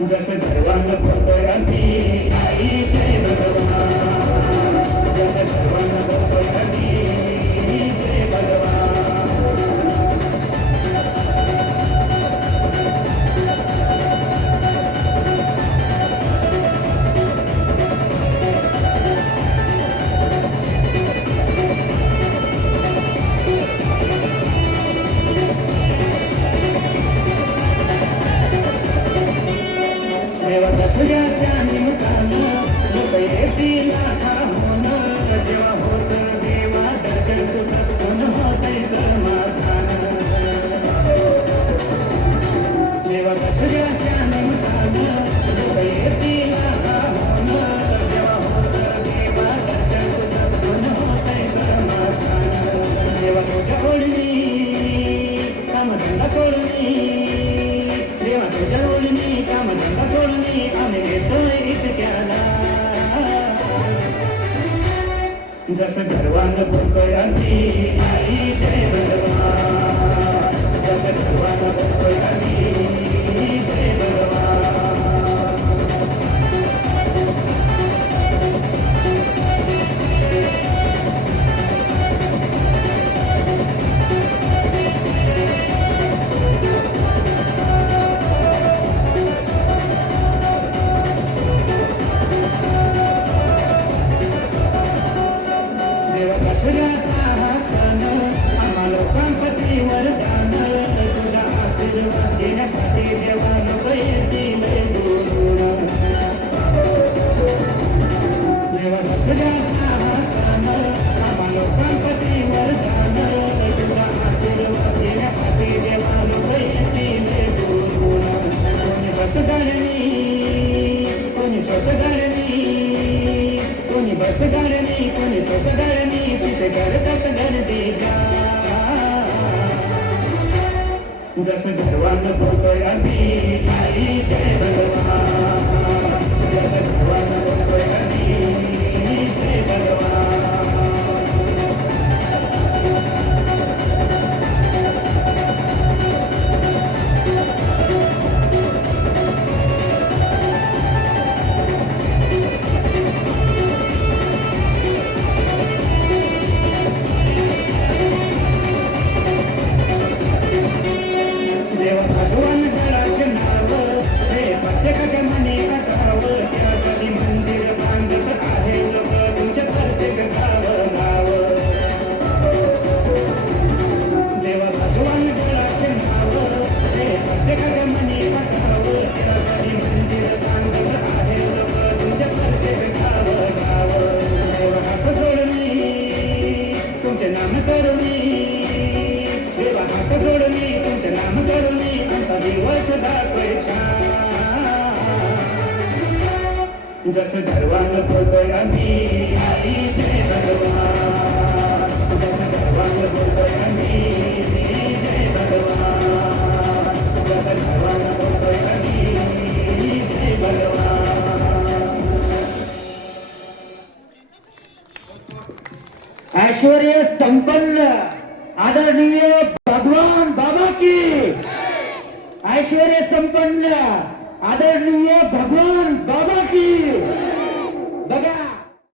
जसं गर्वानं बोलतोय आम्ही आई जय भगवान, जसं गर्वानं बोलतोय आम्ही जय भगवान. देवा दसऱ्याच्या निमित्तानं लोक येतील आठावून, जेव्हा होत देवा दर्शन तुझं कोण होतंय समाधान. देवा दसऱ्याच्या निमित्तानं लोक येतील आठावून, जेव्हा होत देवा दर्शन तुझं कोण होतंय समाधान. देवा तुझ्या ओळणी कामधंदा सोडणी, देवा तुझ्या ओळणी कामधंदा सोडणी आम्ही येतोय इतक्याला. जसं गर्वानं बोलतोय आम्ही आई जय भगवान, जसं गर्वानं बोलतोय आम्ही जय भगवान. देवा दसऱ्याचा हा सण आम्हा लोकांसाठी वरदान, तुझा आशीर्वाद घेण्यासाठी देवा लोक येतील दूरून. देवा दसऱ्याचा हा सण आम्हा लोकांसाठी वरदान, तुझा आशीर्वाद घेण्यासाठी देवा लोक येतील दूरून. कोणी बसगाडणी, कोणी स्वतःगाडणी, कोणी बसगाडणी, कोणी स्वतःगाडणी, तिथे करतात गर्दीच्या. जसं गर्वानं बोलतोय आम्ही आई जय भगवान, जसं गर्वानं बोलतोय आम्ही जय भगवान. देवा भगवान गडाचे नाव हे प्रत्येकाच्या मनी असावं, त्यासाठी मंदिर बांधत आहे लोक तुमच्या प्रत्येक गाव. देवा भगवान गडाचे नाव हे प्रत्येकाच्या मनी असावं, त्यासाठी मंदिर बांधत आहे लोक तुमच्या प्रत्येक गाव. देवा हात जोडणी तुमचे नाम करुणी, देवा हात जोडणी तुमचे नाम करुणी आमचा दिवस जातोय छान. जसं गर्वानं बोलतोय आम्ही आई जय भगवान, जसं गर्वानं बोलतोय आम्ही जय भगवान, जसं गर्वानं बोलतोय आम्ही जय भगवान. ऐश्वर्य संपन्न आदरणीय भगवान बाबा की, ऐश्वर्य संपन्न आदरणीय भगवान बाबा की. बघा